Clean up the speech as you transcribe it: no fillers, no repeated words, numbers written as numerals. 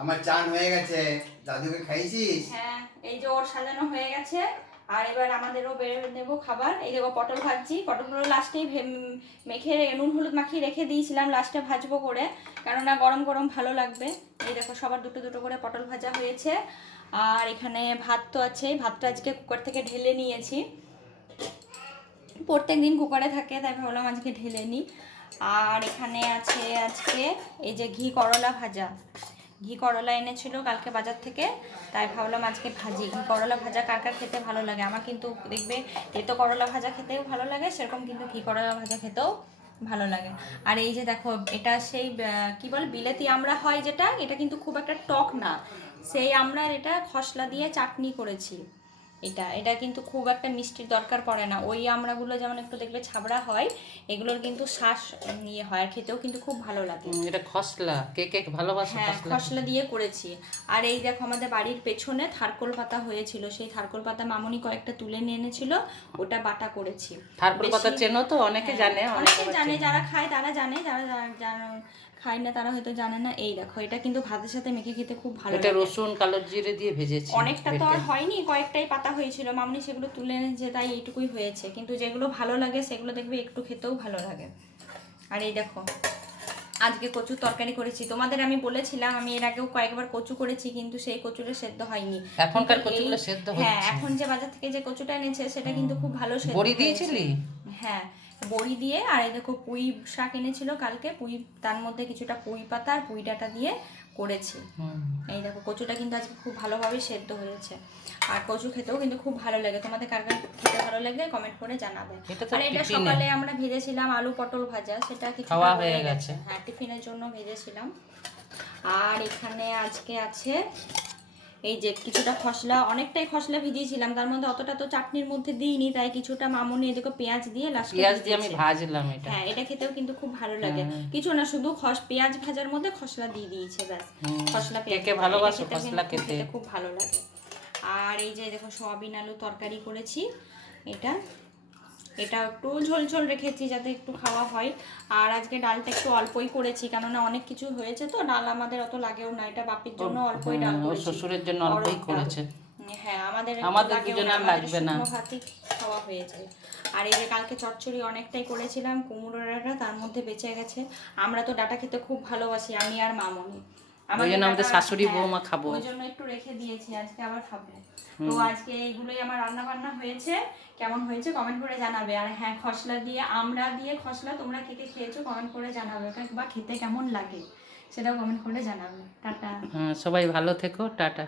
আমার চান হয়ে গেছে, দাদুকে খাইছিস? হ্যাঁ, এই যে ওর সাজানো হয়ে গেছে। আর এবার আমাদেরও বেড়ে দেবো খাবার। এই দেখো পটল ভাজছি, পটলগুলো লাস্টেই মেখে নুন হলুদ মাখিয়ে রেখে দিয়েছিলাম, লাস্টে ভাজবো করে, কেননা গরম গরম ভালো লাগবে। এই দেখো সবার দুটো দুটো করে পটল ভাজা হয়েছে। আর এখানে ভাত তো আছে, ভাতটা আজকে কুকার থেকে ঢেলে নিয়েছি, প্রত্যেক দিন কুকারে থাকে তাই ভাবলাম আজকে ঢেলে নিই। আর এখানে আছে আজকে এই যে ঘি করলা ভাজা, ঘি করলা এনেছিল কালকে বাজার থেকে, তাই ভাবলাম আজকে ভাজি। ঘি করলা ভাজা কার কার খেতে ভালো লাগে? আমার কিন্তু দেখবে তেতো করলা ভাজা খেতেও ভালো লাগে, সেরকম কিন্তু ঘি করলা ভাজা খেতেও ভালো লাগে। আর এই যে দেখো এটা সেই কি বল বিলেতি আমড়া হয় যেটা, এটা কিন্তু খুব একটা টক না, সেই আমড়ার এটা খসলা দিয়ে চাটনি করেছি। এটা এটা কিন্তু খুব একটা মিষ্টির দরকার পড়ে না। ওই আমড়াগুলো যেমন একটু দেখবে ছাবড়া হয়, এগুলোর কিন্তু শ্বাস নিয়ে হয়, আর খেতেও কিন্তু খুব ভালো লাগে। এটা খসলা, কে কে ভালোবাসে হ্যাঁ, খসলা? খসলা দিয়ে করেছি। আর এই দেখো আমাদের বাড়ির পেছনে থারকোল পাতা হয়েছিল, সেই থারকোল পাতা মামুনি কয়েকটা তুলে নিয়ে এনেছিল, ওটা বাটা করেছি। থারকোল পাতা চেনো তো? অনেকে জানে, অনেকে জানে, যারা খায় তারা জানে, যারা খায় না তারা হয়তো জানে না। এই দেখো এটা কিন্তু ভাতের সাথে মেখে খেতে খুব ভালো এটা লাগে। রসুন কালো জিরে দিয়ে ভেজেছি। অনেকটা তো আর হয়নি, কয়েকটাই পাতা হয়েছিল, মামুনি সেগুলো তুলে এনেছে তাই এইটুকুই হয়েছে, কিন্তু যেগুলো ভালো লাগে সেগুলো দেখবে একটু খেতেও ভালো লাগে। আর এই দেখো আজকে কচুর তরকারি করেছি, তোমাদের আমি বলেছিলাম আমি এর আগেও কয়েকবার কচু করেছি, কিন্তু সেই কচুটা সেদ্ধ হয়নি। এখনকার কচুগুলো সেদ্ধ হচ্ছে। হ্যাঁ, এখন যে বাজার থেকে যে কচুটা এনেছে সেটা কিন্তু খুব ভালো সেদ্ধ বড়ি হয়েছে। দিয়েছিলি? হ্যাঁ, বড়ি দিয়ে। আর এই দেখো পুঁই শাক এনেছিল কালকে, পুঁই, তার মধ্যে কিছুটা পুঁই পাতা আর পুঁই ডাঁটা দিয়ে করেছি। এই দেখো কচুটা কিন্তু আজকে খুব ভালোভাবে সেদ্ধ হয়েছে। আর কচু খেতেও কিন্তু খুব ভালো লাগে, তোমাদের কার কার খেতে ভালো লাগে কমেন্ট করে জানাবে। আর এটা সকালে আমরা ভেজেছিলাম আলু পটল ভাজা, সেটা কিছু খাওয়া হয়ে গেছে। হ্যাঁ, টিফিনের জন্য ভেজেছিলাম। আর এখানে আজকে আছে এই যে কিছুটা খসলা, অনেকটাই খসলা ভিজিয়েছিলাম, তার মধ্যে অতটা তো চাটনির মধ্যে দিইনি, তাই কিছুটা মামুনি এদিকে পেঁয়াজ দিয়ে লাস্টে পেঁয়াজ দিয়ে আমি ভাজলাম এটা। হ্যাঁ, এটা খেতেও কিন্তু খুব ভালো লাগে। কিছু না, শুধু পেঁয়াজ ভাজার মধ্যে খসলা দিয়ে দিয়েছে ব্যাস। খসলা পেঁয়াজ কে ভালোবাসে খসলা খেতে, খুব ভালো লাগে। আর এই যে দেখো সয়াবিন আলু তরকারি করেছি, এটা এটা একটু ঝোল ঝোল রেখেছি যাতে একটু খাওয়া হয়। আর আজকে ডালটা একটু অল্পই করেছি, কেননা অনেক কিছু হয়েছে তো, ডাল আমাদের অত লাগেও না, এটা বাপির জন্য অল্পই ডাল করেছি, শ্বশুরের জন্য অল্পই করেছে। হ্যাঁ, আমাদের দুজনের লাগবে না, ভাতই খাওয়া হয়ে যায়। আর এই যে কালকে চচ্চড়ি অনেকটাই করেছিলাম, কুমড়ো ডাঁটা তার মধ্যে বেঁচে গেছে। আমরা তো ডাঁটা খেতে খুব ভালোবাসি, আমি আর মামনি, আমাদের শাশুড়ি বৌমা খাবো, ওই জন্য একটু রেখে দিয়েছি, আজকে আবার খাবো। তো আজকে এইগুলোই আমার রান্না বান্না হয়েছে, কেমন হয়েছে কমেন্ট করে জানাবে। আর হ্যাঁ, খসলা দিয়ে, আমড়া দিয়ে খসলা তোমরা কে কে খেয়েছো কমেন্ট করে জানাবে, বা খেতে কেমন লাগে সেটাও কমেন্ট করে জানাবে। টাটা। সবাই ভালো থেকো, টাটা।